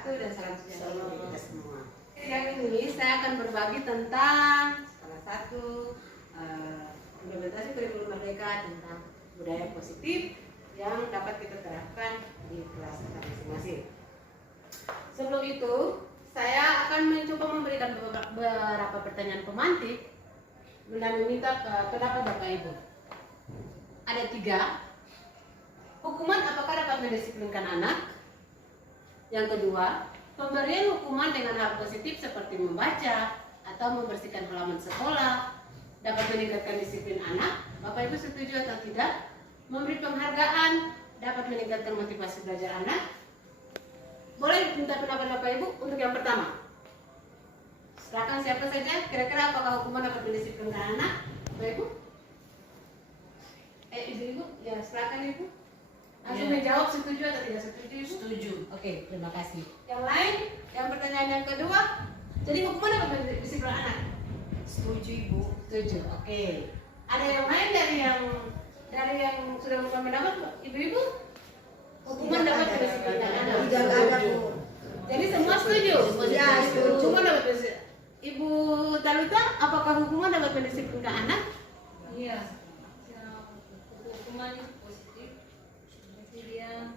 wabarakatuh dan salam sejahtera bagi kita semua. Siang ini saya akan berbagi tentang salah satu implementasi kurikulum merdeka tentang budaya positif yang dapat kita terapkan di kelas kita masing-masing. Sebelum itu, saya akan mencoba memberikan beberapa pertanyaan pemantik dan meminta pendapat Bapak Ibu. Ada 3. Hukuman apakah dapat mendisiplinkan anak? Yang kedua, pemberian hukuman dengan hal positif seperti membaca atau membersihkan halaman sekolah dapat meningkatkan disiplin anak. Bapak Ibu setuju atau tidak? Memberi penghargaan dapat meningkatkan motivasi belajar anak. Boleh minta pendapat Bapak Ibu untuk yang pertama. Silakan siapa saja. Kira-kira apakah hukuman dapat mendisiplinkan anak? Bapak Ibu? Ibu-ibu? Ya, silakan Ibu. Langsung menjawab setuju atau tidak setuju Ibu? Setuju. Oke, terima kasih. Yang lain? Yang pertanyaan yang kedua. Jadi hukuman dapat mendisiplinkan anak? Setuju Ibu. Setuju. Oke. Ada yang lain dari yang sudah memberikan pendapat, Ibu-ibu? Hukuman dapat mendisiplinkan anak? Tidak ada Bu. Jadi semua setuju? Ya, setuju. Hukuman dapat mendisiplinkan. Ibu Taluta, apakah hukuman dapat mendisiplinkan anak? Iya. Hukuman itu positif. Berarti dia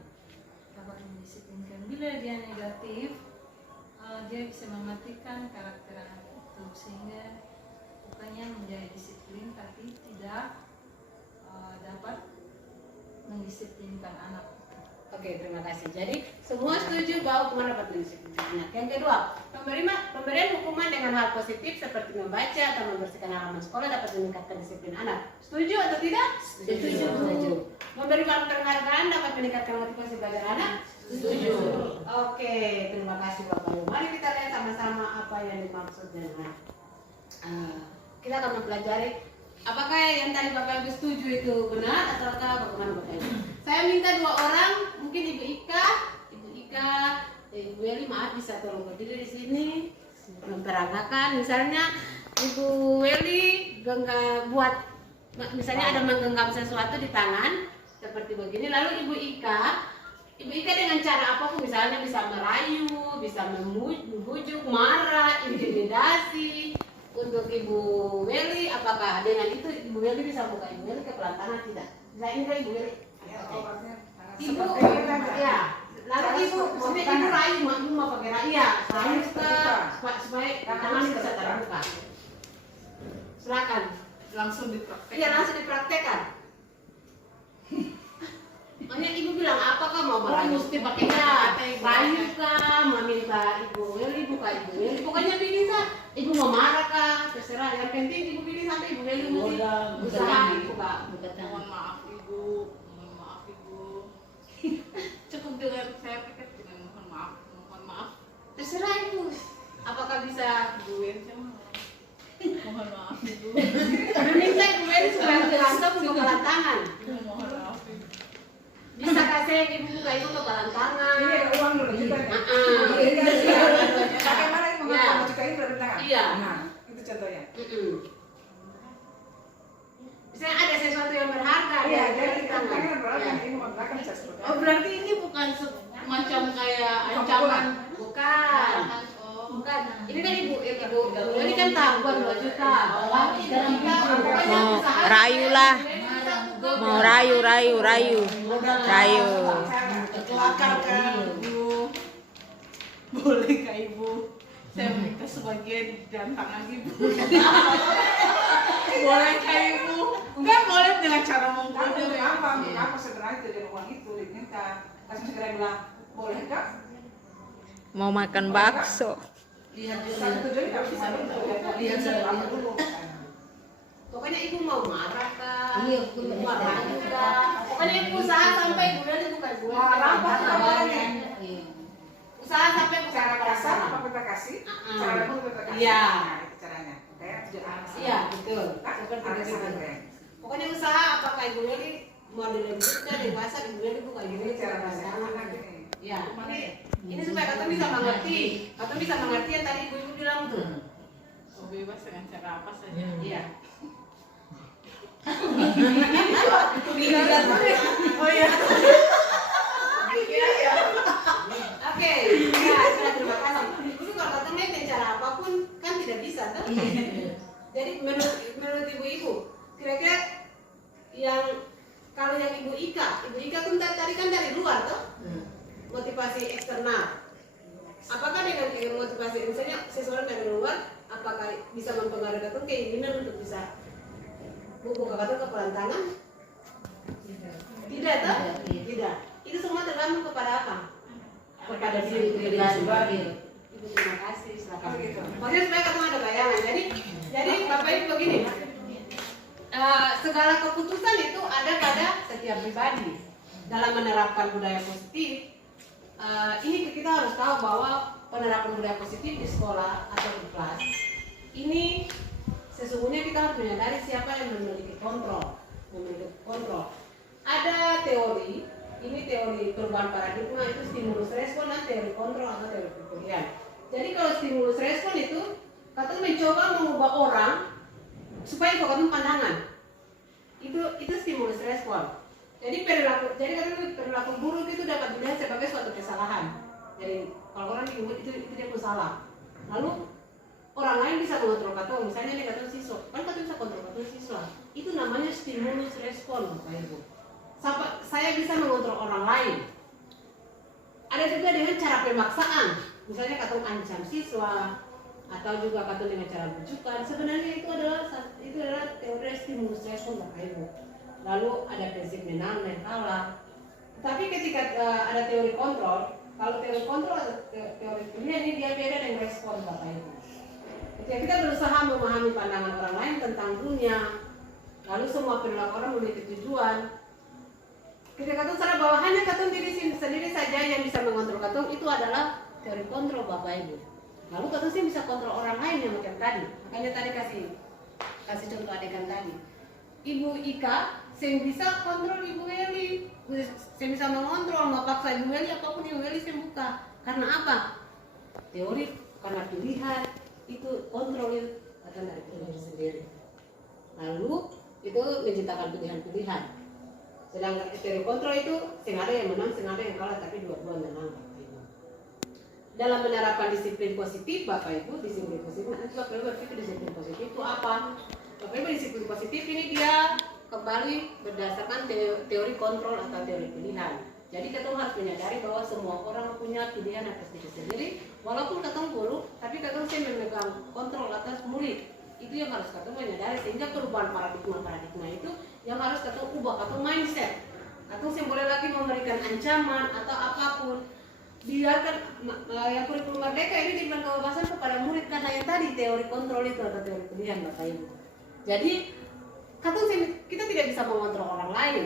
dapat mendisiplinkan. Bila dia negatif, dia bisa mematikan karakter anak itu sehingga bukannya menjadi disiplin tapi tidak dapat mendisiplinkan anak. Oke, terima kasih. Jadi semua setuju bahwa hukuman dapat mendisiplinkan anak. Yang kedua, pemberian hukuman dengan hal positif seperti membaca atau membersihkan halaman sekolah dapat meningkatkan disiplin anak. Setuju atau tidak? Setuju. Setuju. Memberi penghargaan dapat meningkatkan motivasi belajar anak. Setuju. Oke, terima kasih Bapak Ibu. Mari kita lihat sama-sama apa yang dimaksud dengan kita akan mempelajari apakah yang tadi Bapak Ibu setuju itu benar ataukah bagaimana Bapak Ibu. Saya minta 2 orang, mungkin Ibu Ika, Ibu Eli, maaf bisa tolong berdiri di sini memperagakan. Misalnya Ibu Eli buat, misalnya ada menggenggam sesuatu di tangan seperti begini, lalu Ibu Ika dengan cara apapun, misalnya bisa merayu, bisa membujuk, marah, intimidasi. Untuk Ibu Weli, apakah dengan itu Ibu Weli bisa buka Ibu Weli ke pelantangan tidak? Bisa ini kan Ibu Weli? Ibu, ya. Lalu Ibu, maksudnya Ibu rayu, Ibu mau pakai rayu ya, rayu supaya tangan bisa terbuka. Silakan. Langsung dipraktek. Iya, langsung dipraktekkan. Makanya Ibu bilang apakah mau merayu? Mesti pakai rayu kah? Meminta Ibu Weli buka Ibu Weli. Pokoknya pilih kah? Ibu mau marah kah? Terserah. Yang penting Ibu pilih sampai Ibu Weli mesti usaha buka. Mohon maaf Ibu. Mohon maaf Ibu. Cukup dengan saya pikir dengan mohon maaf. Terserah Ibu. Apakah bisa? Ibu Wen mohon maaf Ibu. Meminta Ibu Weli supaya langsung buka tangan. Mohon maaf Ibu. Bisa kasih Ibu buka Ibu ke tangan. Ini ada uang dulu juga. Bagaimana ini mengajukan berapa tangan? Iya. Nah, itu contohnya. Misalnya ada sesuatu yang berharga. Iya, di jadi tangan. tangan berapa ini membelakang bisa seperti Oh berarti ini bukan semacam kayak ancaman. Bukan. Oh. Bukan. Ini kan Ibu ini kan tabungan 2 juta. Mau rayu lah. Mau rayu. Kelakar kan Ibu. Boleh kah Ibu? Saya minta sebagian jam tangan Ibu. Boleh kah Ibu? Enggak boleh dengan cara menggoda. apa sebenarnya itu dengan uang itu diminta. Kasih segera bilang, boleh kak? Mau makan bakso. Lihat Satu tujuan nggak bisa lihat apa dulu. Pokoknya Ibu mau marah kah? Iya, Ibu mau rayu kah? Pokoknya Ibu usaha sampai Ibu Weli bukan Ibu Weli. Marah apa namanya? Usaha sampai bukan Cara kasar tangan. apa kita kasih? Cara lembut kita kasih. Iya. Nah, itu caranya. Kayak Iya, betul. Nah, Seperti ada itu. saran kayak. Pokoknya usaha apakah Ibu Weli mau dilembutkan, dewasa Ibu Weli bukan Ibu Weli cara Cara tangan. anak ini. Ya, ini supaya kalian bisa mengerti. Kalian bisa mengerti yang tadi Ibu bilang tuh. Oh, bebas dengan cara apa saja. Iya. Oh iya. Oke, ya. motivasi eksternal. Apakah dengan motivasi misalnya seseorang dari luar, apakah bisa mempengaruhi katong keinginan untuk bisa buka katong kepalan tangan? Tidak, toh? Tidak. Itu semua tergantung kepada apa? Kepada diri pribadi. Ibu terima kasih, silakan. Maksudnya supaya kamu ada bayangan. Jadi Bapak Ibu begini, segala keputusan itu ada pada setiap pribadi. Dalam menerapkan budaya positif, ini kita harus tahu bahwa penerapan budaya positif di sekolah atau di kelas ini sesungguhnya kita harus menyadari siapa yang memiliki kontrol. Ada teori, ini teori perubahan paradigma itu stimulus respon dan teori kontrol atau teori pilihan. Jadi kalau stimulus respon itu katanya mencoba mengubah orang supaya ikut pandangan. Itu stimulus respon. Jadi perilaku buruk itu dapat dilihat sebagai suatu kesalahan. Jadi kalau orang dibuat itu dia pun salah. Lalu orang lain bisa mengontrol katong, misalnya dia katong siswa, kan katong bisa kontrol katong siswa. Itu namanya stimulus respon, Bapak Ibu. Saya bisa mengontrol orang lain. Ada juga dengan cara pemaksaan, misalnya katong ancam siswa, atau juga katong dengan cara bujukan. Sebenarnya itu adalah teori stimulus respon, Bapak Ibu. Lalu ada prinsip menang dan kalah. Tapi ketika ada teori kontrol, kalau teori kontrol atau teori pilihan ini dia beda dengan respon, Bapak Ibu. Ketika kita berusaha memahami pandangan orang lain tentang dunia, lalu semua perilaku orang memiliki tujuan. Ketika katong sadar bahwa hanya katong diri sendiri saja yang bisa mengontrol katong, itu adalah teori kontrol, Bapak Ibu. Lalu katong sih bisa kontrol orang lain yang macam tadi. Makanya tadi kasih contoh adegan tadi. Ibu Ika, saya bisa kontrol Ibu Eli, saya bisa mengontrol, memaksa Ibu Eli apapun Ibu Eli saya buka. Karena apa? Teori karena pilihan itu kontrol itu akan dari diri sendiri. Lalu itu menciptakan pilihan-pilihan. Sedangkan teori kontrol itu sengaja yang menang, sengaja yang kalah, tapi dua-dua menang. Dalam menerapkan disiplin positif, Bapak Ibu, disiplin positif, nanti Bapak Ibu berpikir disiplin positif itu apa? Bapak Ibu, disiplin positif ini dia kembali berdasarkan teori kontrol atau teori pilihan. Jadi kita harus menyadari bahwa semua orang punya pilihan atas diri sendiri, walaupun katong guru, tapi katong sih memegang kontrol atas murid. Itu yang harus katong menyadari, sehingga perubahan paradigma itu yang harus katong ubah, katong mindset. Katong sih boleh lagi memberikan ancaman atau apapun. Biarkan yang kurikulum merdeka ini diberikan kebebasan kepada murid karena yang tadi teori kontrol itu atau teori pilihan, Bapak Ibu. Jadi katong sih kita tidak bisa mengontrol orang lain.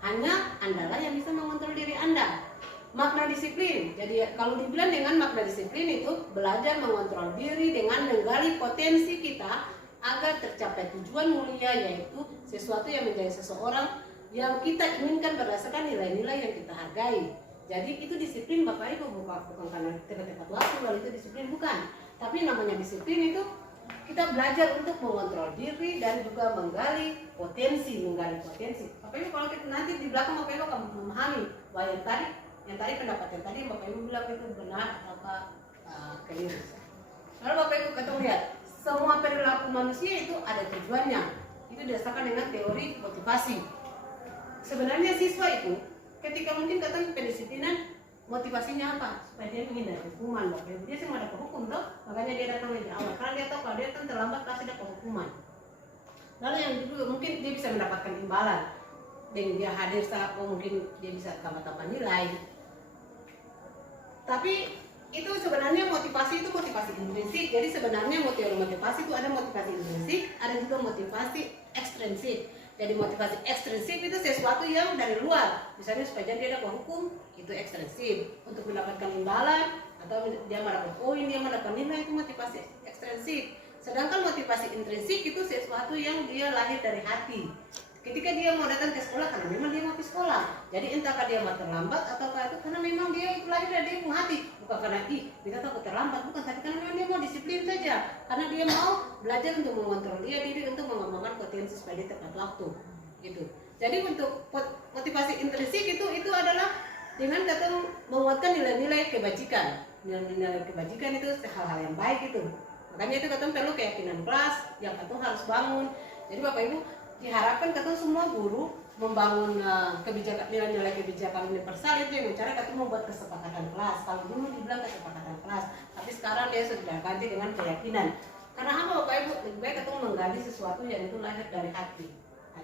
Hanya Andalah yang bisa mengontrol diri Anda. Makna disiplin. Jadi kalau dibilang dengan makna disiplin itu belajar mengontrol diri dengan menggali potensi kita agar tercapai tujuan mulia, yaitu sesuatu yang menjadi seseorang yang kita inginkan berdasarkan nilai-nilai yang kita hargai. Jadi itu disiplin, Bapak Ibu, bukan karena tepat waktu lalu itu disiplin, bukan. Tapi namanya disiplin itu kita belajar untuk mengontrol diri dan juga menggali potensi. Bapak Ibu, kalau kita nanti di belakang Bapak Ibu akan memahami bahwa yang tadi pendapat yang tadi Bapak Ibu bilang itu benar atau keliru. Lalu Bapak Ibu kita lihat semua perilaku manusia itu ada tujuannya. Itu didasarkan dengan teori motivasi. Sebenarnya siswa itu ketika mungkin kata pendisiplinan, motivasinya apa? Supaya dia menghindari hukuman, Bapak Ibu. Dia sih mau dapat hukum toh, makanya dia datang lebih awal. Karena dia tahu kalau dia datang terlambat pasti dapat hukuman. Lalu yang kedua mungkin dia bisa mendapatkan imbalan. Dan dia hadir saat mungkin dia bisa tambah nilai. Tapi itu sebenarnya motivasi itu motivasi intrinsik. Jadi sebenarnya motivasi itu ada motivasi intrinsik, ada juga motivasi ekstrinsik. Jadi motivasi ekstrinsik itu sesuatu yang dari luar. Misalnya supaya dia dapat hukum, itu ekstrinsik. Untuk mendapatkan imbalan atau dia mendapat poin, dia mendapat nilai, itu motivasi ekstrinsik. Sedangkan motivasi intrinsik itu sesuatu yang dia lahir dari hati. Ketika dia mau datang ke sekolah karena memang dia mau ke sekolah. Jadi entahkah dia mau terlambat atau itu karena memang dia itu lahir dari hati. Bukan karena kita takut terlambat, bukan, tapi karena memang dia mau disiplin saja. Karena dia mau belajar untuk mengontrol diri untuk mengembangkan potensi supaya dia tepat waktu. Gitu. Jadi untuk motivasi intrinsik itu adalah dengan kata menguatkan nilai-nilai kebajikan. Nilai-nilai kebajikan itu hal-hal yang baik itu. Makanya itu kata perlu keyakinan kelas yang kata harus bangun. Jadi Bapak Ibu diharapkan kata semua guru membangun kebijakan nilai-nilai kebijakan universal itu dengan cara kita membuat kesepakatan kelas. Kalau dulu dibilang kesepakatan kelas, tapi sekarang dia sudah ganti dengan keyakinan. Karena apa Bapak Ibu? Lebih baik kita menggali sesuatu yang itu lahir dari hati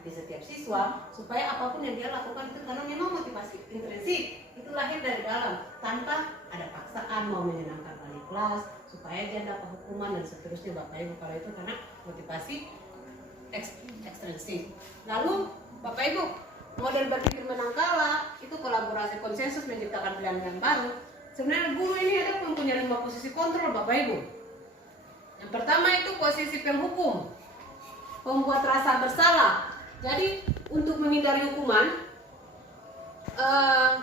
setiap siswa, supaya apapun yang dia lakukan itu karena memang motivasi intrinsik itu lahir dari dalam, tanpa ada paksaan mau menyenangkan wali kelas supaya dia dapat hukuman dan seterusnya Bapak Ibu. Kalau itu karena motivasi ekstrinsik. Lalu Bapak Ibu, model berpikir menangkala itu kolaborasi konsensus menciptakan pilihan yang baru. Sebenarnya guru ini ada mempunyai 5 posisi kontrol Bapak Ibu. Yang pertama itu posisi penghukum, pembuat rasa bersalah. Jadi untuk menghindari hukuman,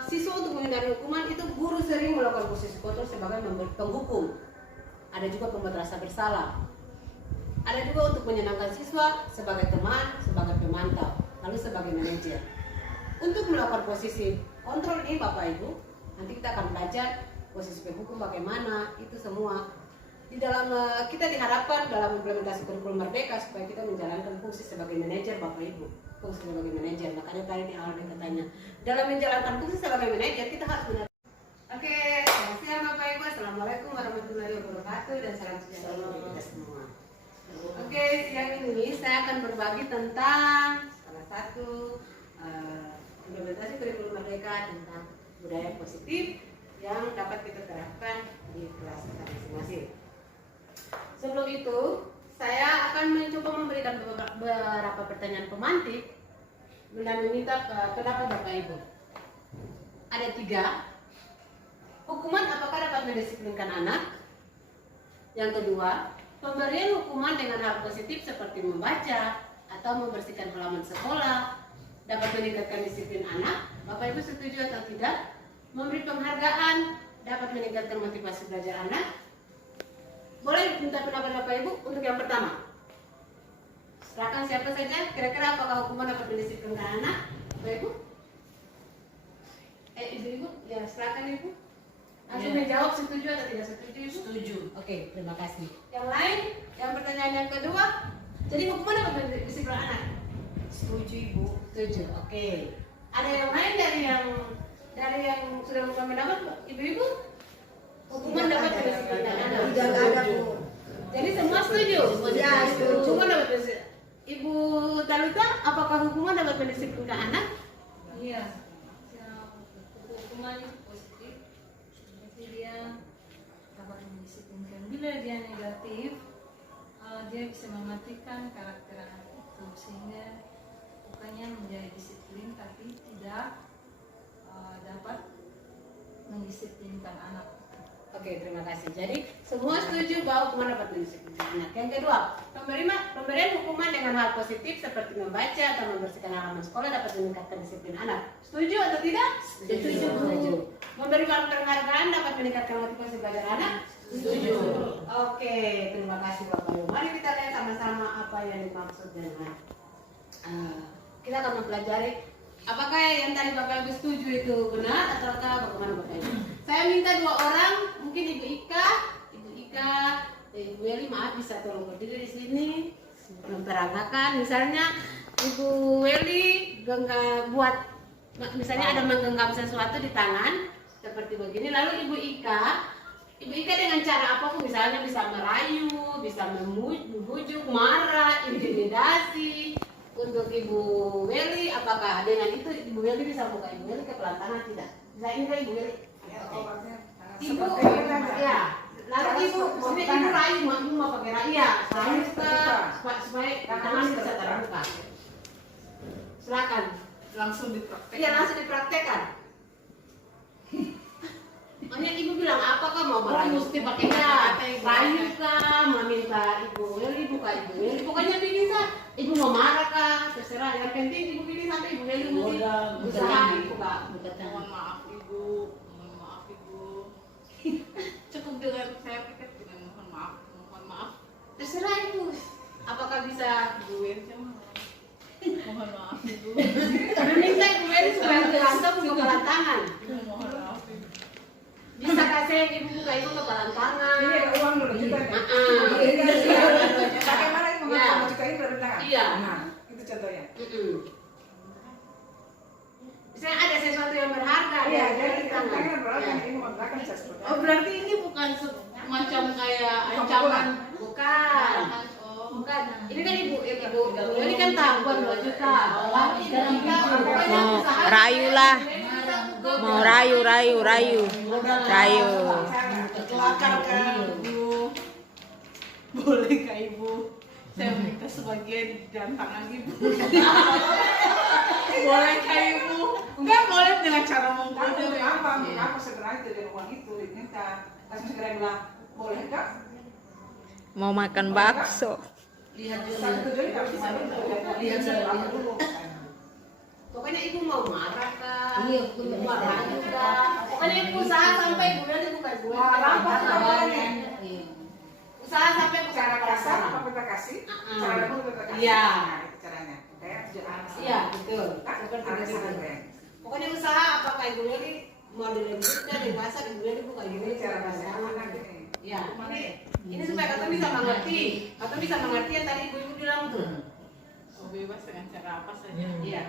siswa untuk menghindari hukuman itu guru sering melakukan posisi kontrol sebagai penghukum. Ada juga pembuat rasa bersalah. Ada juga untuk menyenangkan siswa sebagai teman, sebagai pemantau, lalu sebagai manajer. Untuk melakukan posisi kontrol ini Bapak Ibu, nanti kita akan belajar posisi penghukum bagaimana, itu semua. Di dalam kita diharapkan dalam implementasi kurikulum Merdeka supaya kita menjalankan fungsi sebagai manajer Bapak Ibu, fungsi sebagai manajer. Makanya tadi di awal katanya dalam menjalankan fungsi sebagai manajer kita harus benar. Oke, selamat siang Bapak Ibu. Assalamualaikum warahmatullahi wabarakatuh dan salam sejahtera bagi kita semua. Oke, siang ini saya akan berbagi tentang salah satu implementasi kurikulum Merdeka tentang budaya positif yang dapat kita terapkan di kelas kita masing-masing. Sebelum itu, saya akan mencoba memberikan beberapa pertanyaan pemantik dan meminta pendapat Bapak Ibu. Ada 3. Hukuman apakah dapat mendisiplinkan anak? Yang kedua, pemberian hukuman dengan hal positif seperti membaca atau membersihkan halaman sekolah dapat meningkatkan disiplin anak. Bapak Ibu setuju atau tidak? Memberi penghargaan dapat meningkatkan motivasi belajar anak. Boleh minta pendapat Bapak Ibu untuk yang pertama. Silakan siapa saja. Kira-kira apakah hukuman dapat mendisiplinkan anak? Bapak Ibu? Ibu-ibu? Ya, silakan Ibu. Langsung menjawab setuju atau tidak setuju Ibu? Setuju. Oke, terima kasih. Yang lain? Yang pertanyaan yang kedua. Jadi hukuman dapat mendisiplinkan anak? Setuju Ibu. Setuju. Oke. Ada yang lain dari yang sudah memberikan pendapat? Ibu-ibu? Hukuman dapat mendisiplinkan anak. Tidak ada Bu. Jadi semua setuju? Ya, setuju. Hukuman dapat mendisiplinkan. Ibu Talita, apakah hukuman dapat mendisiplinkan anak? Iya, hukuman itu positif, jadi dia dapat mendisiplinkan. Bila dia negatif, dia bisa mematikan karakter anak itu sehingga bukannya menjadi disiplin tapi tidak dapat mendisiplinkan anak. Oke, terima kasih. Jadi semua setuju bahwa hukuman dapat mendisiplinkan anak. Yang kedua, pemberian hukuman dengan hal positif seperti membaca atau membersihkan halaman sekolah dapat meningkatkan disiplin anak. Setuju atau tidak? Setuju. Setuju. Memberikan penghargaan dapat meningkatkan motivasi belajar anak. Setuju. Oke, terima kasih Bapak Ibu. Mari kita lihat sama-sama apa yang dimaksud dengan kita akan mempelajari apakah yang tadi Bapak Ibu setuju itu benar ataukah bagaimana Bapak Ibu. Saya minta 2 orang, mungkin Ibu Ika, Ibu Weli, maaf bisa tolong berdiri di sini memperagakan. Misalnya Ibu Weli buat, misalnya ada menggenggam sesuatu di tangan seperti begini. Lalu Ibu Ika dengan cara apapun, misalnya bisa merayu, bisa membujuk, marah, intimidasi. Untuk Ibu Weli, apakah dengan itu Ibu Weli bisa buka Ibu Weli ke pelantangan tidak? Bisa enggak Ibu Weli? Ibu, ya. Lalu Ibu rayu, Ibu mau pakai rayu, ya. Supaya tangan bisa terbuka. Silakan. Langsung dipraktek. Iya, langsung dipraktekkan. Makanya Ibu bilang apakah mau merayu? Mesti pakai rayu kah? Meminta Ibu Weli buka Ibu Weli. Pokoknya bisa. Ibu mau marah kah? Terserah. Yang penting Ibu pilih sampai Ibu Weli mesti usaha buka. Mohon maaf Ibu. Mohon maaf Ibu. Cukup dengan saya pikir dengan mohon maaf. Terserah Ibu. Apakah bisa Ibu Weli sama. Mohon maaf Ibu. meminta Ibu Weli supaya langsung buka tangan? Mohon maaf Ibu. Bisa kasih Ibu buka Ibu kepalan tangan. Ini ada uang 2 juta. Iya. Bagaimana ini Ya. mau juta ini berapa tangan? Iya. Nah, itu contohnya. Misalnya ada sesuatu yang berharga, Iya, ada jadi di kan tangan. kan berarti Ya. ini menggunakan sesuatu. Oh berarti ini bukan semacam kayak ancaman. Bukan. Oh. Bukan. Ini kan ibu ini kan tabungan 2 juta. Dan kita pokoknya Mau usaha rayu lah. Mau rayu. Rayu. Kelakar kan ibu. Boleh kak ibu? Saya minta sebagian jam tangan ibu. Boleh kak ibu? Enggak boleh dengan cara Tapi menggoda. untuk apa sebenarnya itu dengan uang itu diminta? Kasih segera bilang boleh kak? Mau makan bakso. Satu tujuan harus bisa dulu. pokoknya ibu mau marah kah? Iya, marah juga. Pokoknya ibu usaha sampai ibu nanti bukan gue. Marah apa namanya? Usaha sampai Cara kasar kasar. apa kita kasih? Uh-uh. Cara lembut kita kasih. Iya. Nah, itu caranya. Kayak Iya, betul. Seperti Harus itu. ada. Pokoknya usaha apakah ibu Leli mau dilembutkan, dimasak, ibu Leli bukan Ini gini cara cara kasih pasangan. anak ini. Ya, ini supaya kata bisa mengerti, atau bisa mengerti yang tadi ibu bilang tuh. Oh, bebas dengan cara apa saja. Iya.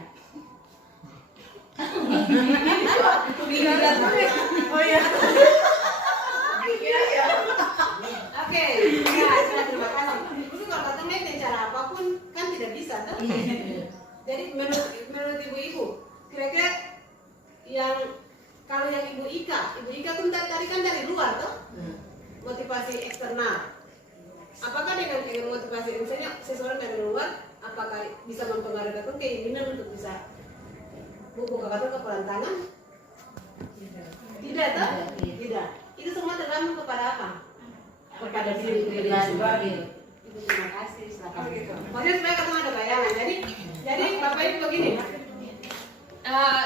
Oh iya. Oke, ya sudah terima kasih. Itu kalau kata dengan cara apapun kan tidak bisa, tuh. Jadi menurut ibu-ibu, kira-kira yang kalau yang Ibu Ika tuh tadi kan dari luar tuh, motivasi eksternal. Apakah dengan motivasi misalnya seseorang dari luar, apakah bisa mempengaruhi tuh keinginan untuk bisa buka kartu kepelan tangan? Tidak, toh? Tidak. Itu semua tergantung kepada apa? Kepada diri sendiri. Ibu terima kasih. Silakan. Maksudnya supaya kamu ada bayangan. Jadi Bapak Ibu begini.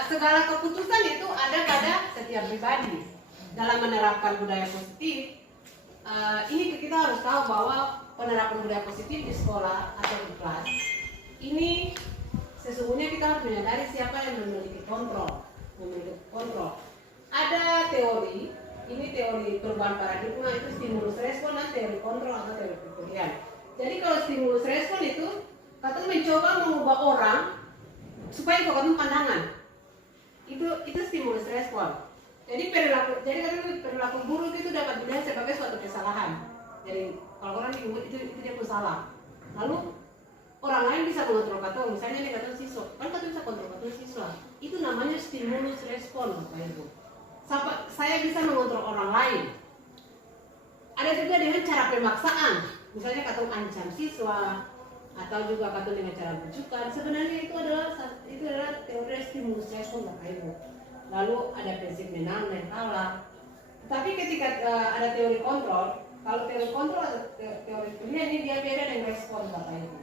Segala keputusan itu ada pada setiap pribadi. Dalam menerapkan budaya positif, ini kita harus tahu bahwa penerapan budaya positif di sekolah atau di kelas ini sesungguhnya kita harus menyadari siapa yang memiliki kontrol. Ada teori, ini teori perubahan paradigma itu stimulus respon dan teori kontrol atau teori pemberian. Jadi kalau stimulus respon itu kata mencoba mengubah orang supaya kau pandangan. Itu stimulus respon. Jadi perilaku buruk itu dapat dilihat sebagai suatu kesalahan. Jadi kalau orang itu dia pun salah. Lalu orang lain bisa mengontrol kata, misalnya dia kata siswa, kan kata bisa kontrol kata siswa. Itu namanya stimulus respon, Bapak Ibu. Saya bisa mengontrol orang lain. Ada juga dengan cara pemaksaan, misalnya kata ancam siswa, atau juga kata dengan cara bujukan. Sebenarnya itu adalah teori stimulus respon, Bapak Ibu. Lalu ada prinsip menang dan kalah. Tapi ketika ada teori kontrol, kalau teori kontrol atau teori pilihan ini dia beda dengan respon, Bapak Ibu.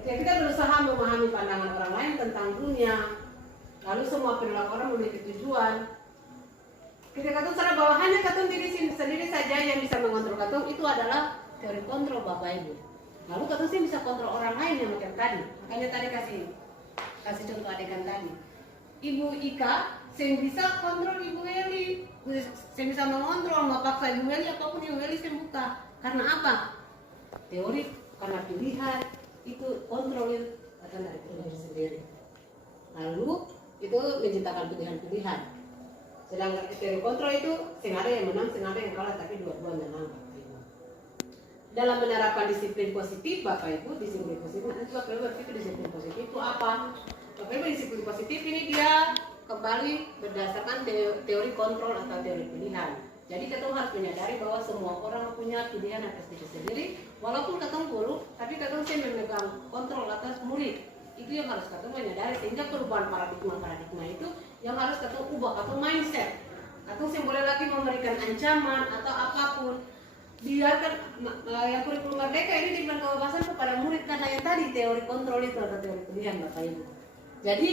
Ketika kita berusaha memahami pandangan orang lain tentang dunia, lalu semua perilaku orang memiliki tujuan. Ketika kata secara bawahannya kata diri sendiri saja yang bisa mengontrol kata itu adalah teori kontrol, Bapak Ibu. Lalu kata sih bisa kontrol orang lain yang macam tadi. Makanya tadi kasih contoh adegan tadi. Ibu Ika, saya bisa kontrol Ibu Eli, saya bisa mengontrol, nggak paksa Ibu Eli apapun yang Eli saya buka. Karena apa? Teori karena pilihan itu kontrolin akan dari diri sendiri. Lalu itu menciptakan pilihan-pilihan. Sedangkan teori kontrol itu sengaja yang menang, sengaja yang kalah, tapi dua-duanya menang, Bapak Ibu. Dalam penerapan disiplin positif, Bapak Ibu, disiplin positif itu Bapak Ibu berpikir disiplin positif itu apa? Bapak Ibu, disiplin positif ini dia kembali berdasarkan teori kontrol atau teori pilihan. Jadi kita harus menyadari bahwa semua orang punya pilihan atas diri sendiri, walaupun ketemu buruk, tapi ketemu saya memegang kontrol atas murid. Itu yang harus ketemu menyadari, sehingga perubahan paradigma itu yang harus ketemu ubah atau mindset. Atau saya boleh lagi memberikan ancaman atau apapun. Biarkan yang kurikulum merdeka ini diberikan kebebasan kepada murid karena yang tadi teori kontrol itu atau teori pilihan, Bapak Ibu. Jadi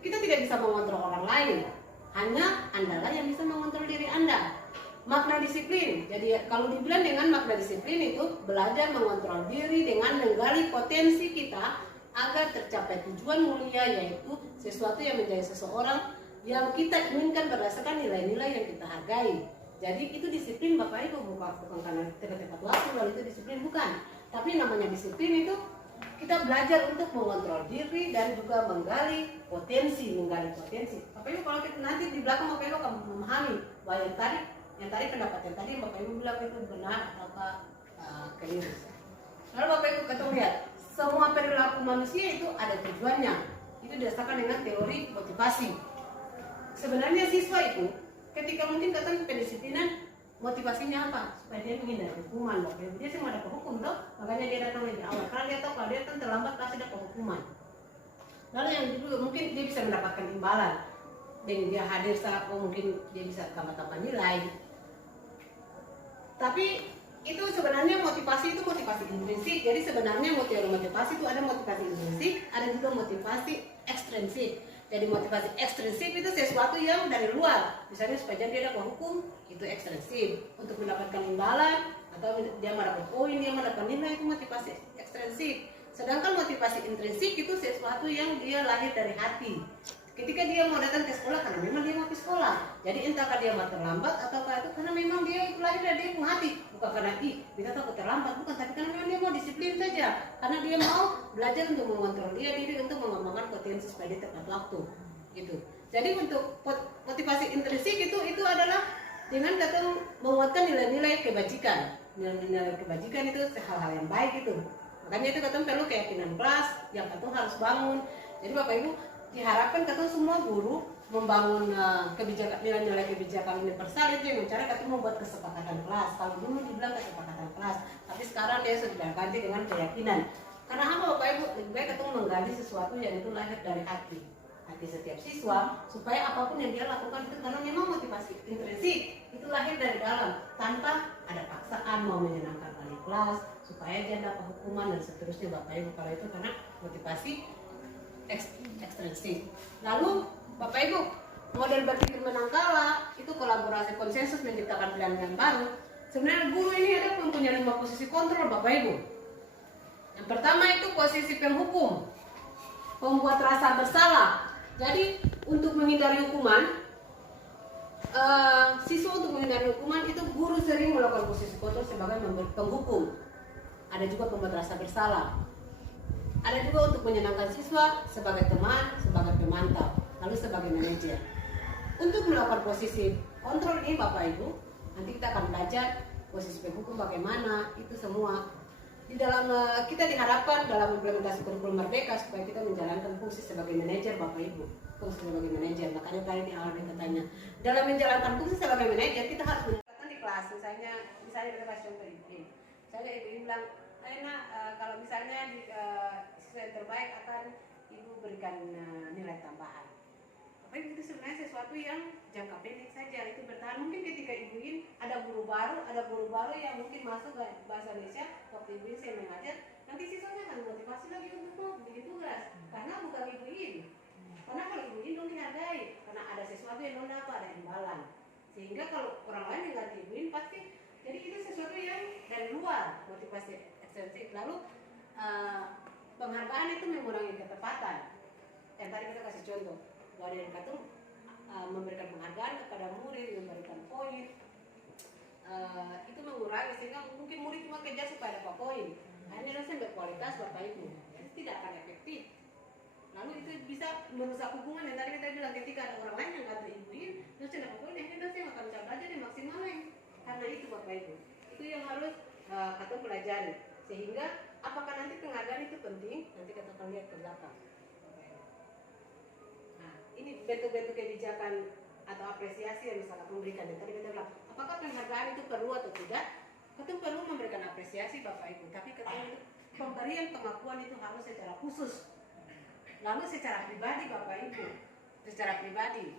kita tidak bisa mengontrol orang lain. Hanya Andalah yang bisa mengontrol diri Anda. Makna disiplin. Jadi kalau dibilang dengan makna disiplin itu belajar mengontrol diri dengan menggali potensi kita agar tercapai tujuan mulia, yaitu sesuatu yang menjadi seseorang yang kita inginkan berdasarkan nilai-nilai yang kita hargai. Jadi itu disiplin, Bapak Ibu, bukan karena tepat waktu lalu itu disiplin, bukan. Tapi namanya disiplin itu kita belajar untuk mengontrol diri dan juga menggali potensi. Bapak Ibu kalau kita nanti di belakang Bapak Ibu akan memahami bahwa yang tadi pendapat yang tadi Bapak Ibu bilang itu benar ataukah keliru. Lalu Bapak Ibu kita lihat semua perilaku manusia itu ada tujuannya. Itu didasarkan dengan teori motivasi. Sebenarnya siswa itu ketika mungkin kata pendisiplinan, motivasinya apa? Supaya dia menghindari hukuman. Bapak Ibu dia sih mau dapat hukum toh, makanya dia datang lebih awal. Karena dia tahu kalau dia kan terlambat pasti dapat hukuman. Lalu yang kedua mungkin dia bisa mendapatkan imbalan dengan dia hadir saat mungkin dia bisa tambah-tambah nilai. Tapi itu sebenarnya motivasi itu motivasi intrinsik. Jadi sebenarnya motivasi itu ada motivasi intrinsik, ada juga motivasi ekstrinsik. Jadi motivasi ekstrinsik itu sesuatu yang dari luar. Misalnya supaya dia dapat hukum, itu ekstrinsik. Untuk mendapatkan imbalan atau dia mendapat poin, dia mendapat nilai, itu motivasi ekstrinsik. Sedangkan motivasi intrinsik itu sesuatu yang dia lahir dari hati. Ketika dia mau datang ke sekolah karena memang dia mau ke sekolah. Jadi entahkah dia mau terlambat ataukah itu karena memang dia itu lahir dari dia punya hati. Bukan karena kita takut terlambat, bukan, tapi karena memang dia mau disiplin saja. Karena dia mau belajar untuk mengontrol diri untuk mengembangkan potensi supaya dia tepat waktu. Gitu. Jadi untuk motivasi intrinsik itu adalah dengan kata menguatkan nilai-nilai kebajikan. Nilai-nilai kebajikan itu hal-hal yang baik itu. Makanya itu kata perlu keyakinan kelas yang kata harus bangun. Jadi Bapak Ibu diharapkan kata semua guru membangun kebijakan nilai-nilai kebijakan universal itu dengan cara kata membuat kesepakatan kelas. Kalau dulu dibilang kesepakatan kelas, tapi sekarang dia sudah ganti dengan keyakinan. Karena apa Bapak Ibu? Lebih baik kata menggali sesuatu yang itu lahir dari hati setiap siswa supaya apapun yang dia lakukan itu karena memang motivasi intrinsik itu lahir dari dalam tanpa ada paksaan mau menyenangkan wali kelas supaya dia dapat hukuman dan seterusnya Bapak Ibu. Kalau itu karena motivasi ekstrinsik. Lalu Bapak Ibu model berpikir menang kalah itu kolaborasi konsensus menciptakan pilihan baru. Sebenarnya guru ini ada mempunyai 5 posisi kontrol Bapak Ibu. Yang pertama itu posisi penghukum, pembuat rasa bersalah. Jadi untuk menghindari hukuman, siswa untuk menghindari hukuman itu guru sering melakukan posisi kontrol sebagai penghukum. Ada juga pembuat rasa bersalah. Ada juga untuk menyenangkan siswa sebagai teman, sebagai pemantau, lalu sebagai manajer. Untuk melakukan posisi kontrol ini Bapak Ibu, nanti kita akan belajar posisi penghukum bagaimana, itu semua. Di dalam kita diharapkan dalam implementasi kurikulum merdeka supaya kita menjalankan fungsi sebagai manajer Bapak Ibu. Fungsi sebagai manajer, makanya tadi di awal kita tanya. Dalam menjalankan fungsi sebagai manajer kita harus menjalankan di kelas, misalnya kita kasih contoh ini. Misalnya ibu bilang, Nak, kalau misalnya di siswa yang terbaik akan ibu berikan nilai tambahan. Bapak Ibu itu sebenarnya sesuatu yang jangka pendek saja, itu bertahan. Mungkin ketika ibuin ada guru baru yang mungkin masuk ke bahasa Indonesia, waktu ibuin saya mengajar, nanti siswanya akan motivasi lagi untuk mau bikin tugas, karena bukan ibuin. Karena kalau ibuin dong dihargai, karena ada sesuatu yang non dapat, ada imbalan. Sehingga kalau orang lain yang ganti ibuin pasti, jadi itu sesuatu yang dari luar motivasi ekstensif. Lalu penghargaan itu mengurangi ketepatan. Yang tadi kita kasih contoh. Bahwa dia kata memberikan penghargaan kepada murid, memberikan poin, itu mengurangi sehingga mungkin murid cuma kejar supaya dapat poin. Akhirnya dosen berkualitas Bapak Ibu, jadi tidak akan efektif. Lalu itu bisa merusak hubungan yang tadi kita bilang ketika ada orang lain yang kata ibuin, dosen dapat poin, akhirnya dosen akan bisa belajar yang maksimal. Karena itu Bapak Ibu, itu yang harus kata pelajari. Sehingga apakah nanti penghargaan itu penting? Nanti kita akan lihat ke belakang. Ini bentuk-bentuk kebijakan atau apresiasi yang misalnya memberikan. Dan tadi kita bilang, apakah penghargaan itu perlu atau tidak? Kita perlu memberikan apresiasi Bapak Ibu, tapi pemberian pengakuan itu harus secara khusus. Lalu secara pribadi Bapak Ibu, secara pribadi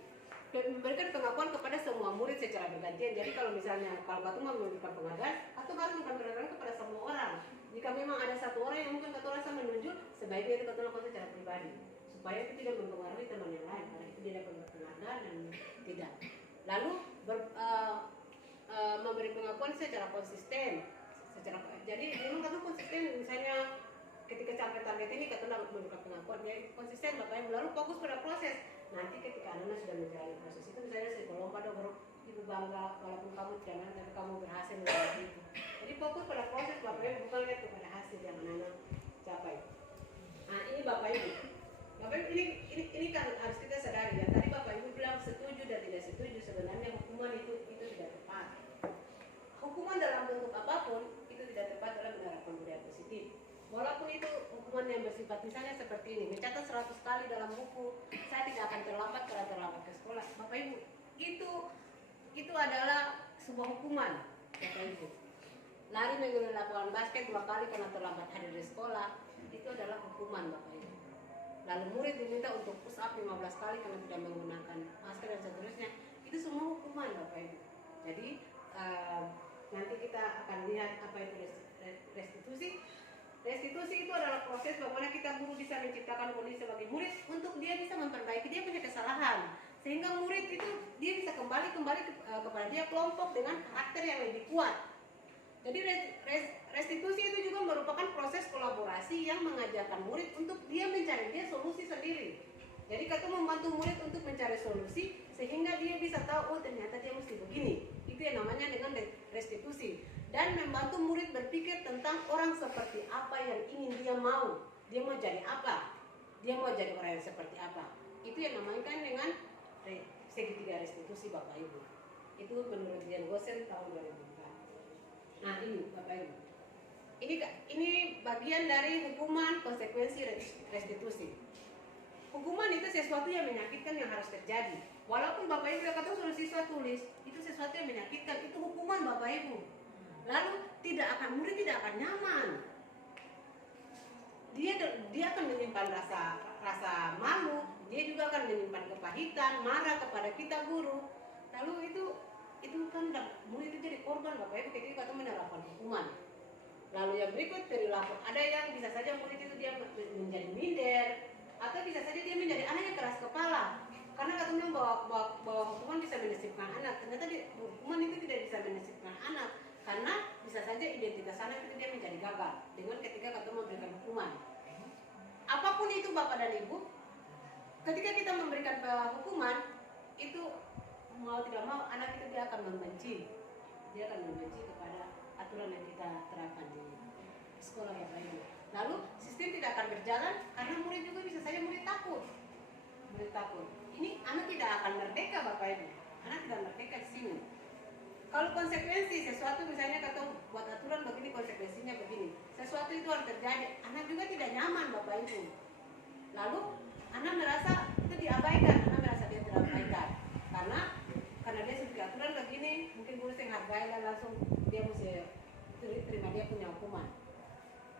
memberikan pengakuan kepada semua murid secara bergantian. Jadi kalau misalnya kalau Katu memberikan penghargaan, Katu harus memberikan penghargaan kepada semua orang. Jika memang ada satu orang yang mungkin Katu rasa menunjuk, sebaiknya itu Katu lakukan secara pribadi. Supaya itu tidak mempengaruhi teman yang lain, karena itu dia dapat penghargaan dan tidak. Lalu memberi pengakuan secara konsisten, jadi memang Katu konsisten. Misalnya ketika capai target ini Katu memberikan pengakuan, jadi konsisten Bapak Ibu. Lalu fokus pada proses. Nanti ketika anak sudah menjalani proses itu, misalnya saya lomba baru ibu bangga walaupun kamu jangan, tapi kamu berhasil menjalani itu. Jadi fokus pada proses Bapak Ibu, bukan lihat kepada hasil yang anak capai. Nah ini Bapak Ibu. Bapak Ibu ini kan harus kita sadari ya. Tadi Bapak Ibu bilang setuju dan tidak setuju, sebenarnya hukuman itu tidak tepat. Hukuman dalam bentuk apapun itu tidak tepat dalam menerapkan budaya positif. Walaupun itu hukuman yang bersifat misalnya seperti ini, mencatat 100 kali dalam buku, saya tidak akan terlambat karena terlambat ke sekolah. Bapak Ibu, itu adalah sebuah hukuman, Bapak Ibu. Lari menggunakan lapangan basket 2 kali karena terlambat hadir di sekolah, itu adalah hukuman, Bapak Ibu. Lalu murid diminta untuk push up 15 kali karena tidak menggunakan masker dan seterusnya, itu semua hukuman, Bapak Ibu. Jadi nanti kita akan lihat apa itu restitusi. Restitusi itu adalah proses bagaimana kita guru bisa menciptakan kondisi bagi murid untuk dia bisa memperbaiki dia punya kesalahan, sehingga murid itu dia bisa kembali kepada dia kelompok dengan karakter yang lebih kuat. Jadi restitusi itu juga merupakan proses kolaborasi yang mengajarkan murid untuk dia mencari dia solusi sendiri. Jadi kita membantu murid untuk mencari solusi sehingga dia bisa tahu, oh ternyata dia mesti begini. Itu yang namanya dengan restitusi. Dan membantu murid berpikir tentang orang seperti apa yang ingin dia mau. Dia mau jadi apa? Dia mau jadi orang yang seperti apa? Itu yang namanya kan dengan segitiga restitusi Bapak Ibu. Itu menurut Dian Gosen tahun 2004. Nah ini Bapak Ibu. Ini bagian dari hukuman konsekuensi restitusi. Hukuman itu sesuatu yang menyakitkan yang harus terjadi. Walaupun Bapak Ibu kata suruh siswa tulis, itu sesuatu yang menyakitkan, itu hukuman Bapak Ibu. Lalu murid tidak akan nyaman. Dia akan menyimpan rasa malu, dia juga akan menyimpan kepahitan, marah kepada kita guru. Lalu itu kan murid itu jadi korban Bapak Ibu ketika kita menerapkan hukuman. Lalu yang berikut perilaku, ada yang bisa saja murid itu dia menjadi minder, atau bisa saja dia menjadi anak yang keras kepala. Karena katanya bahwa hukuman bisa menyisipkan anak. Ternyata hukuman itu tidak bisa menyisipkan anak. Karena bisa saja identitas anak itu dia menjadi gagal dengan ketika kita memberikan hukuman. Apapun itu Bapak dan Ibu, ketika kita memberikan hukuman, itu mau tidak mau anak itu dia akan membenci. Dia akan membenci kepada aturan yang kita terapkan di sekolah Bapak Ibu. Lalu sistem tidak akan berjalan karena murid juga bisa saja murid takut. Murid takut. Ini anak tidak akan merdeka Bapak Ibu. Anak tidak merdeka di sini. Kalau konsekuensi sesuatu misalnya kata buat aturan begini konsekuensinya begini. Sesuatu itu harus terjadi. Anak juga tidak nyaman Bapak Ibu. Lalu anak merasa itu diabaikan. Anak merasa dia terabaikan. Karena dia sudah aturan begini, mungkin guru yang hargai langsung dia mesti terima dia punya hukuman.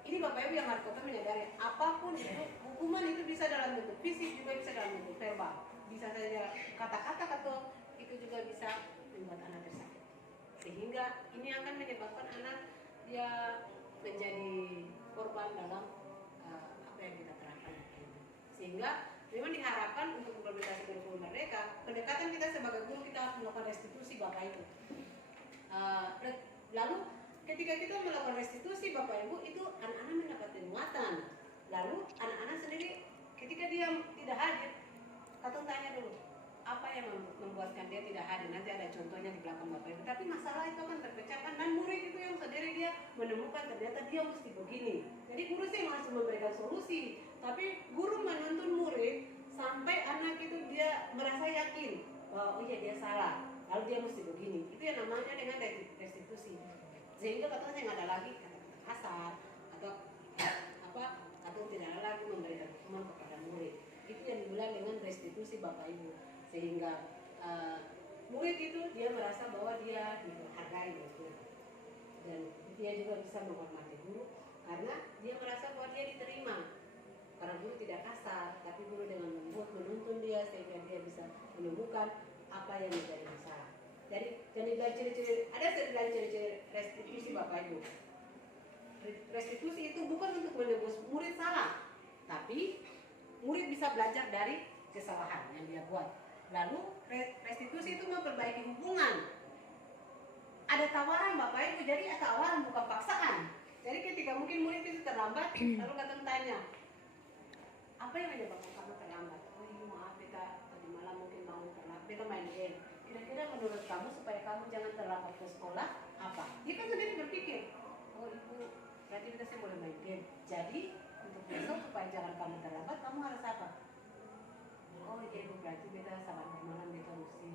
Ini Bapak Ibu yang harus kita menyadari, apapun itu, hukuman itu bisa dalam bentuk fisik, juga bisa dalam bentuk verbal. Bisa saja kata-kata atau itu juga bisa membuat anak tersakit. Sehingga ini akan menyebabkan anak dia menjadi korban dalam apa yang kita terapkan. Sehingga memang diharapkan untuk implementasi kurikulum merdeka, pendekatan kita sebagai guru kita harus melakukan restitusi Bapak Ibu. Lalu ketika kita melakukan restitusi Bapak Ibu, itu anak-anak mendapat penguatan. Lalu anak-anak sendiri ketika dia tidak hadir, Katong tanya dulu, apa yang membuatkan dia tidak hadir? Nanti ada contohnya di belakang Bapak Ibu. Tapi masalah itu akan terpecahkan dan murid itu yang sendiri dia menemukan ternyata dia mesti begini. Jadi guru sih langsung memberikan solusi, tapi guru menuntun murid sampai anak itu dia merasa yakin bahwa oh iya dia salah, lalu dia mesti begini. Itu yang namanya dengan restitusi. Sehingga katanya nggak ada lagi kata-kata kasar atau atau tidak ada lagi memberikan hukuman kepada murid. Itu yang dibilang dengan restitusi Bapak Ibu. Sehingga murid itu dia merasa bahwa dia dihargai gitu. Dan dia juga bisa menghormati guru karena dia merasa bahwa dia diterima. Karena guru tidak kasar, tapi guru dengan lembut menuntun dia sehingga dia bisa menemukan apa yang menjadi masalah. Jadi ciri-ciri ada ciri-ciri restitusi Bapak Ibu. Restitusi itu bukan untuk menebus murid salah, tapi murid bisa belajar dari kesalahan yang dia buat. Lalu restitusi itu memperbaiki hubungan. Ada tawaran Bapak Ibu, jadi tawaran bukan paksaan. Jadi ketika mungkin murid itu terlambat, lalu Katong tanya, apa yang menyebabkan kamu terlambat? Oh iya maaf, kita tadi malam mungkin bangun terlambat, kita main game. Kira-kira menurut kamu supaya kamu jangan terlambat ke sekolah, apa? Dia kan sendiri berpikir, oh ibu, berarti kita boleh main game. Jadi untuk besok supaya jangan kamu terlambat, kamu harus apa? Oh iya ibu, berarti beta sabar malam beta mesti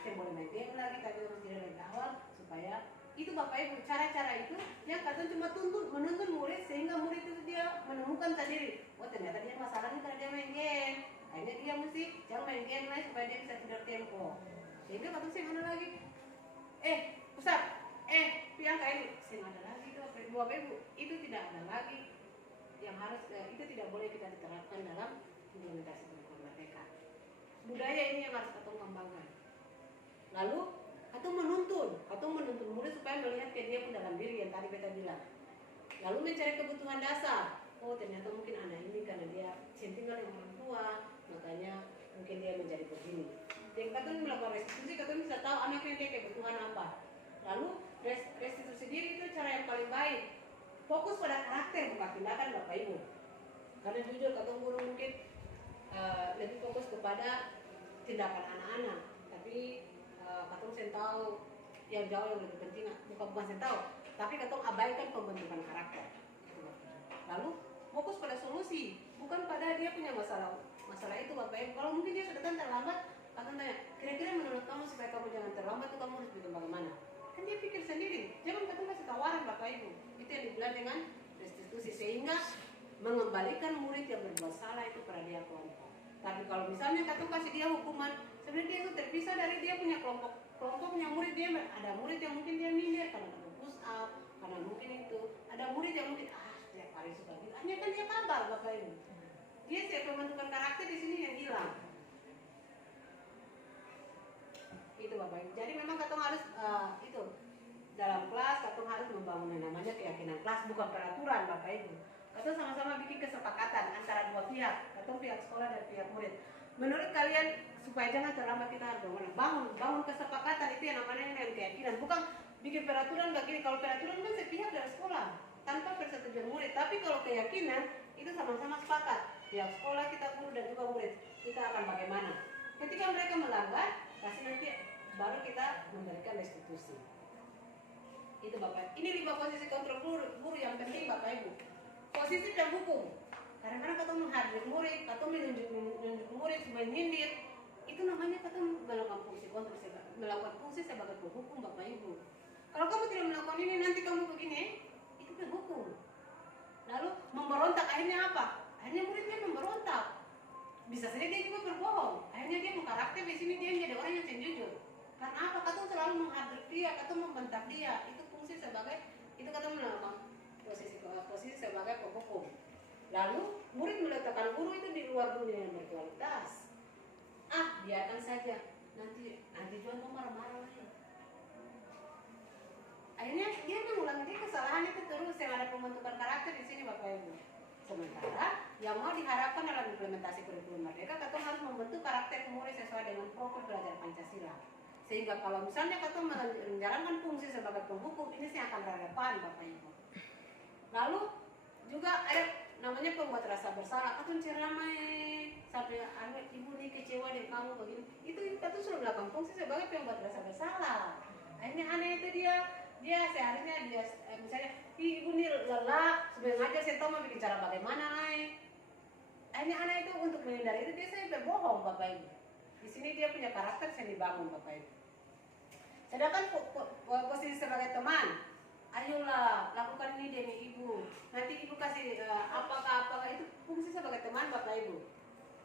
saya boleh main game lagi, tapi harus tidak dari awal supaya itu bapak ibu. Cara-cara itu ya kata cuma menuntun murid sehingga murid itu dia menemukan sendiri. Oh ternyata dia masalahnya karena dia main game. Akhirnya dia mesti jangan main game lagi supaya dia bisa tidur tempo. Sehingga kata saya mana lagi? Ustaz, piang kain saya ada lagi tuh bapak ibu. Itu tidak ada lagi yang harus itu tidak boleh kita diterapkan dalam implementasi kurikulum merdeka. Budaya ini yang harus kita kembangkan. Lalu atau menuntun murid supaya melihat ke dia pun dalam diri yang tadi beta bilang. Lalu mencari kebutuhan dasar. Oh ternyata mungkin anak ini karena dia tinggal dengan orang tua, makanya mungkin dia menjadi begini. Jadi kita melakukan restitusi, kita bisa tahu anaknya dia kebutuhan apa. Lalu restitusi diri itu cara yang paling baik. Fokus pada karakter bukan tindakan bapak ibu. Karena jujur kata guru mungkin lebih fokus kepada tindakan anak-anak, tapi katong sen tahu yang jauh yang lebih penting bukan sen tahu, tapi katong abaikan pembentukan karakter. Lalu fokus pada solusi, bukan pada dia punya masalah itu bapak ibu. Kalau mungkin dia sudah terlambat, katong tanya, kira-kira menurut kamu supaya kamu jangan terlambat tuh kamu harus bikin bagaimana? Kan dia pikir sendiri, jangan katong kasih tawaran bapak ibu. Itu yang dibilang dengan restitusi, sehingga mengembalikan murid yang berbuat salah itu pada dia kelompok. Tapi kalau misalnya katong kasih dia hukuman, sebenarnya dia itu terpisah dari dia punya kelompoknya murid. Dia ada murid yang mungkin dia minder karena katong push up, karena mungkin itu ada murid yang mungkin setiap hari suka gitu. Hanya kan dia kabar bapak ibu. Dia setiap pembentukan karakter di sini yang hilang. Itu bapak ibu. Jadi memang katong harus itu dalam kelas katong harus membangun yang namanya keyakinan kelas, bukan peraturan bapak ibu. Katong sama-sama bikin kesepakatan antara dua pihak, katong pihak sekolah dan pihak murid. Menurut kalian supaya jangan terlambat kita harus bangun kesepakatan, itu yang namanya dengan keyakinan, bukan bikin peraturan begini. Kalau peraturan kan sepihak dari sekolah tanpa persetujuan murid, tapi kalau keyakinan itu sama-sama sepakat pihak sekolah, kita guru dan juga murid, kita akan bagaimana. Ketika mereka melanggar, kasih nanti baru kita memberikan restitusi. Itu bapak. Ini 5 posisi kontrol guru yang penting bapak ibu. Posisi dan hukum. Kadang-kadang katong menghadir murid, katong menunjuk murid menyindir, itu namanya katong melakukan fungsi kontrol, melakukan fungsi sebagai penghukum bapak ibu. Kalau kamu tidak melakukan ini, nanti kamu begini, itu penghukum. Lalu memberontak, akhirnya apa? Akhirnya muridnya memberontak. Bisa saja dia juga berbohong. Akhirnya dia mengkarakter di sini dia menjadi orang yang jujur. Karena apa? Katong selalu menghadir dia, katong membentak dia. Itu fungsi sebagai, itu katong melakukan posisi sebagai penghukum. Lalu murid meletakkan guru itu di luar dunia yang berkualitas. Biarkan saja. Nanti Juan mau marah-marah lagi. Akhirnya dia mengulangi kesalahan itu terus, yang ada pembentukan karakter di sini bapak ibu. Sementara yang mau diharapkan dalam implementasi kurikulum merdeka, katong harus membentuk karakter murid sesuai dengan profil belajar Pancasila. Sehingga kalau misalnya katong menjalankan fungsi sebagai penghukum, ini sih akan relevan bapak ibu. Lalu juga ada namanya pembuat rasa bersalah. Katong ceramah sampai ibu nih kecewa dengan kamu begini. Itu katong sudah melakukan fungsi sebagai pembuat rasa bersalah. Akhirnya aneh itu dia seharinya dia misalnya ibu nih lelah, sebenarnya saya tahu mau bikin cara bagaimana lain. Akhirnya anak itu untuk menghindari itu dia sampai bohong bapak ibu. Di sini dia punya karakter yang dibangun bapak ibu. Sedangkan posisi sebagai teman, ayolah lakukan ini demi ibu. Nanti ibu kasih apakah itu fungsi sebagai teman bapak ibu.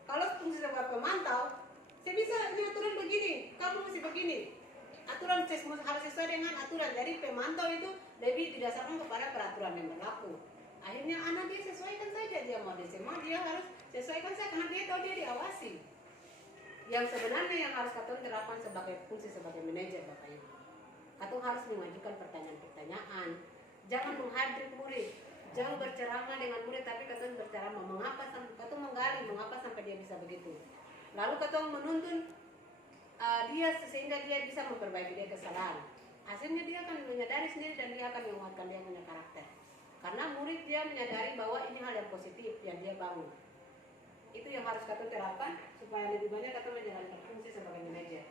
Kalau fungsi sebagai pemantau, saya bisa ini aturan begini, kamu mesti begini. Aturan harus sesuai dengan aturan. Jadi pemantau itu lebih didasarkan kepada peraturan yang berlaku. Akhirnya anak dia sesuaikan saja, dia mau SMA dia harus sesuaikan saja karena dia tahu dia diawasi. Yang sebenarnya yang harus katong terapkan sebagai fungsi sebagai manajer bapak ibu. Katong harus mengajukan pertanyaan-pertanyaan. Jangan menghadir murid, jangan berceramah dengan murid, tapi katong berceramah mengapa, katong menggali mengapa sampai dia bisa begitu. Lalu katong menuntun dia sehingga dia bisa memperbaiki dia kesalahan. Hasilnya dia akan menyadari sendiri dan dia akan menguatkan dia punya karakter. Karena murid dia menyadari bahwa ini hal yang positif yang dia bangun. Itu yang harus katong terapkan supaya lebih banyak katong menjalankan fungsi sebagai manajer.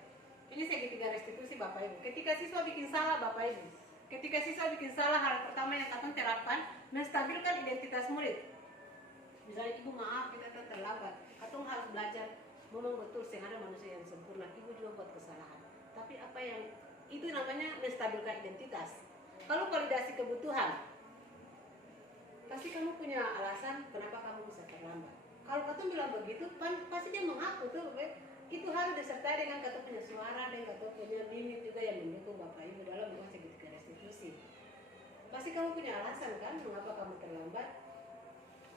Ini segitiga restitusi bapak ibu. Ketika siswa bikin salah bapak ibu, ketika siswa bikin salah, hal pertama yang katong terapkan menstabilkan identitas murid. Misalnya ibu maaf kita terlambat, katong harus belajar. Memang betul sih ada manusia yang sempurna, ibu juga buat kesalahan. Tapi apa yang itu namanya menstabilkan identitas. Kalau validasi kebutuhan, pasti kamu punya alasan kenapa kamu bisa terlambat. Kalau katong bilang begitu, pasti dia mengaku tuh. Itu harus disertai dengan katong punya suara dan katong punya mimik juga yang mendukung bapak ibu dalam membuat segitiga restitusi. Pasti kamu punya alasan kan mengapa kamu terlambat.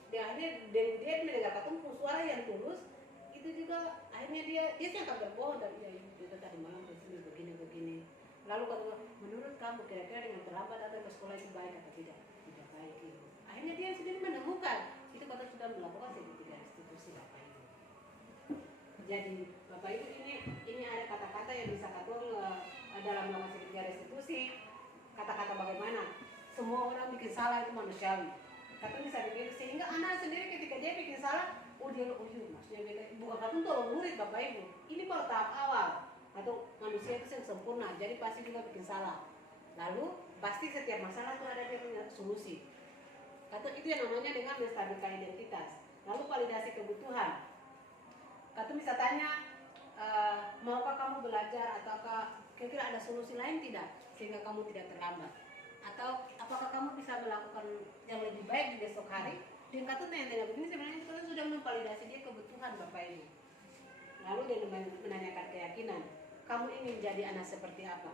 Dan akhirnya dia mendengar katong punya suara yang tulus, itu juga akhirnya dia sih akan berbohong dan ya itu tadi malam begini begini. Lalu kalau menurut kamu kira-kira dengan terlambat datang ke sekolah itu baik atau tidak? Tidak baik itu. Akhirnya dia sendiri menemukan itu katong sudah melakukan segitiga restitusi bapak ibu. Jadi bapak ibu ini ada kata-kata yang bisa katong dalam melakukan segitiga restitusi. Kata-kata bagaimana? Semua orang bikin salah itu manusiawi. Katong bisa begitu sehingga anak sendiri ketika dia bikin salah, dia maksudnya bukan katong tolong murid bapak ibu. Ini baru tahap awal. Atau manusia itu yang sempurna, jadi pasti juga bikin salah. Lalu pasti setiap masalah itu ada dia punya solusi. Atau itu yang namanya dengan menstabilkan identitas. Lalu validasi kebutuhan. Katong bisa tanya, maukah kamu belajar ataukah kira-kira ada solusi lain tidak sehingga kamu tidak terlambat? Atau apakah kamu bisa melakukan yang lebih baik di besok hari? Dan katong tanya-tanya begini sebenarnya kita sudah memvalidasi dia kebutuhan bapak ibu. Lalu dia menanyakan keyakinan. Kamu ingin jadi anak seperti apa?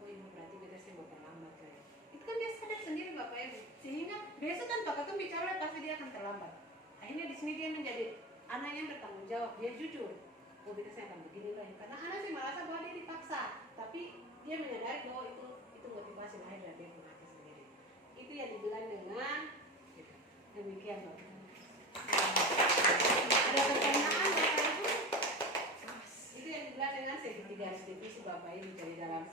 Oh ibu berarti kita sih mau terlambat kayak. Itu kan dia sadar sendiri bapak ibu. Sehingga besok tanpa katong bicara pasti dia akan terlambat. Akhirnya di sini dia menjadi anak yang bertanggung jawab. Dia jujur. Oh kita saya akan begini lah. Karena anak sih merasa bahwa dia dipaksa. Tapi dia menyadari bahwa itu motivasi lahir dari dia hati sendiri. Itu yang dibilang dengan demikian bapak. Ada pertanyaan bapak ibu? Itu yang dibilang dengan segitiga restitusi bapak ibu jadi dalam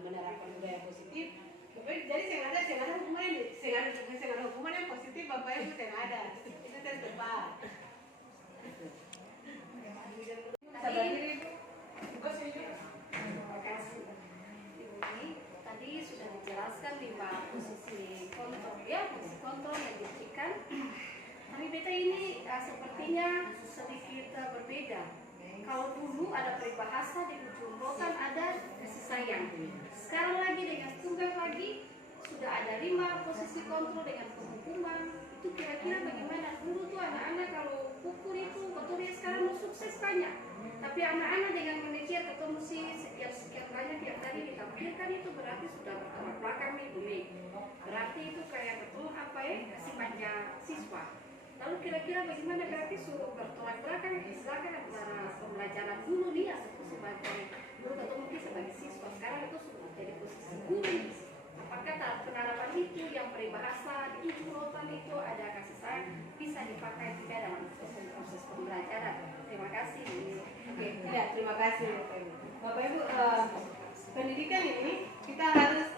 menerapkan budaya positif. Jadi saya ada hukuman yang positif bapak ibu saya ada. Itu tes depan. Sabar diri ibu. Terima kasih. Ini tadi sudah dijelaskan 5 posisi kontrol ya, posisi kontrol yang diberikan. Tapi beta ini sepertinya sedikit berbeda. Kalau dulu ada peribahasa di ujung rotan ada kasih sayang. Sekarang lagi dengan tunggal lagi sudah ada 5 posisi kontrol dengan penghukuman. Itu kira-kira bagaimana? Dulu tuh anak-anak kalau pukul itu betul dia sekarang mau sukses banyak. Tapi anak-anak dengan memikir ketemu sih sekian banyak tiap hari ditampilkan itu berarti sudah bertolak belakang nih bumi. Berarti itu kayak betul apa ya kasih manja siswa. Lalu kira-kira bagaimana berarti suruh bertolak belakang antara pembelajaran dulu nih atau sebagai dulu atau mungkin sebagai siswa sekarang itu sudah jadi posisi guru. Apakah penerapan itu yang peribahasa di ujung rotan itu ada kasih sayang bisa dipakai juga dalam proses pembelajaran? Terima kasih. Oke, tidak terima kasih bapak ibu. Bapak ibu pendidikan ini kita harus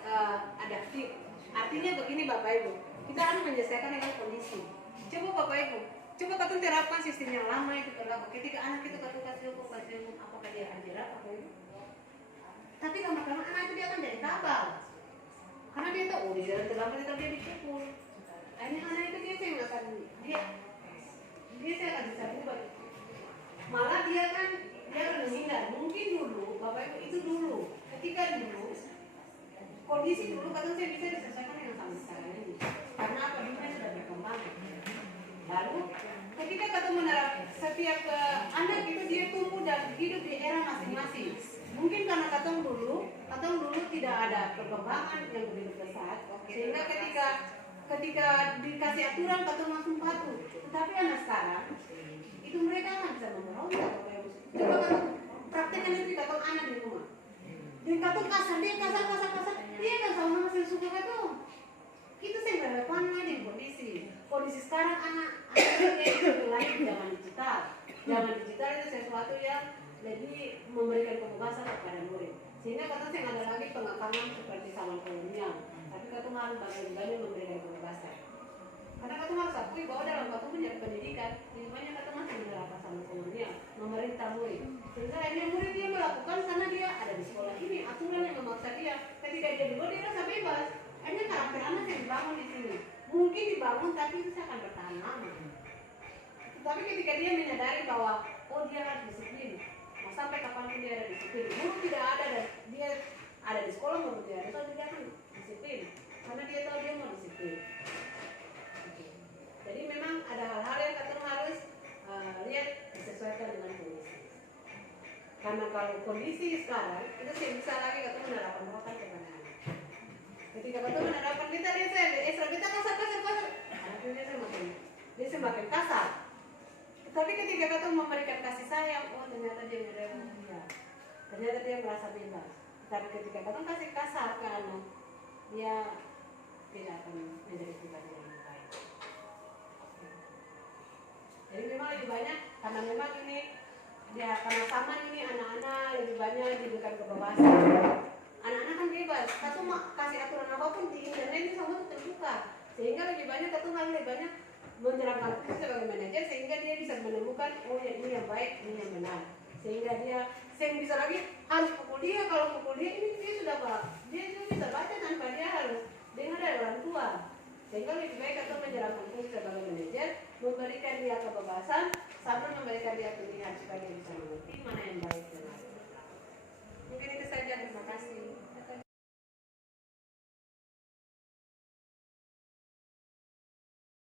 adaptif. Artinya begini bapak ibu, kita harus menyesuaikan dengan kondisi. Coba bapak ibu, coba katong terapkan sistem yang lama itu berlaku. Ketika anak itu katong kasih hukum, apakah dia akan jerah bapak ibu? Tapi lama-lama anak itu dia akan jadi tabal. Karena dia tahu, dia jalan terlambat tapi dia dipukul. Akhirnya anak itu dia akan bisa berubah. Malah dia akan menghindar. Mungkin dulu, bapak ibu itu dulu. Ketika dulu, kondisi dulu katong saya bisa diselesaikan dengan sampai sekarang ini. Karena apa? Dunia sudah berkembang. Lalu, ketika katong menerap setiap anak itu dia tumbuh dan hidup di era masing-masing. Mungkin karena katong dulu tidak ada perkembangan yang begitu pesat, sehingga ketika dikasih aturan katong langsung patuh. Tetapi anak sekarang itu mereka kan bisa memberontak. Coba katong praktekkan itu katong anak di rumah. Dan katong kasar, dia kan sama masih suka katong. Itu saya berdepan di kondisi sekarang anak-anaknya itu lahir di zaman digital. Zaman digital itu sesuatu yang lebih memberikan kebebasan kepada murid. Sehingga katong saya ada lagi pengekangan seperti zaman kolonial. Tapi katong harus bagaimana memberikan kebebasan. Karena katong harus akui bahwa dalam katong punya pendidikan, banyak katong masih menerapkan sama kolonial, memerintah murid. Sehingga akhirnya murid dia melakukan karena dia ada di sekolah ini, aturan yang memaksa dia. Ketika dia di luar dia rasa bebas. Hanya karakter anak yang dibangun di sini. Mungkin dibangun tapi itu akan bertahan lama. Tapi ketika dia menyadari bahwa oh dia harus disiplin, mau sampai kapanpun dia ada disiplin. Guru tidak ada dan dia ada di sekolah mau dia ada, so dia akan disiplin karena dia tahu dia mau disiplin. Oke. Jadi memang ada hal-hal yang kita harus lihat disesuaikan dengan kondisi. Karena kalau kondisi sekarang itu sih bisa lagi kita menerapkan kepada anak. Ketika kita menerapkan kita kita kasar, akhirnya dia semakin kasar. Tapi ketika kita memberikan kasih sayang, oh ternyata dia menerima dia, ternyata dia merasa bebas. Tapi ketika kita kasih kasar ke anak, dia tidak akan menjadi pribadi yang lebih baik. Jadi memang lebih banyak karena memang ini dia karena sama ini anak-anak lebih banyak diberikan kebebasan. Anak-anak kan bebas, kita cuma kasih aturan apapun di internet ini semua itu terbuka, sehingga lebih banyak kita harus lebih banyak menerapkan itu sebagai manajer sehingga dia bisa menemukan oh ya ini yang baik, ini yang benar, sehingga dia bisa lagi harus pukul dia, kalau pukul dia ini dia sudah bisa baca tanpa dia harus dengar dari orang tua, sehingga lebih baik kita menjalankan fungsi sebagai manajer, memberikan dia kebebasan sambil memberikan dia pilihan supaya dia bisa mengerti mana yang baik dan mana yang benar. Mungkin itu saja, terima kasih.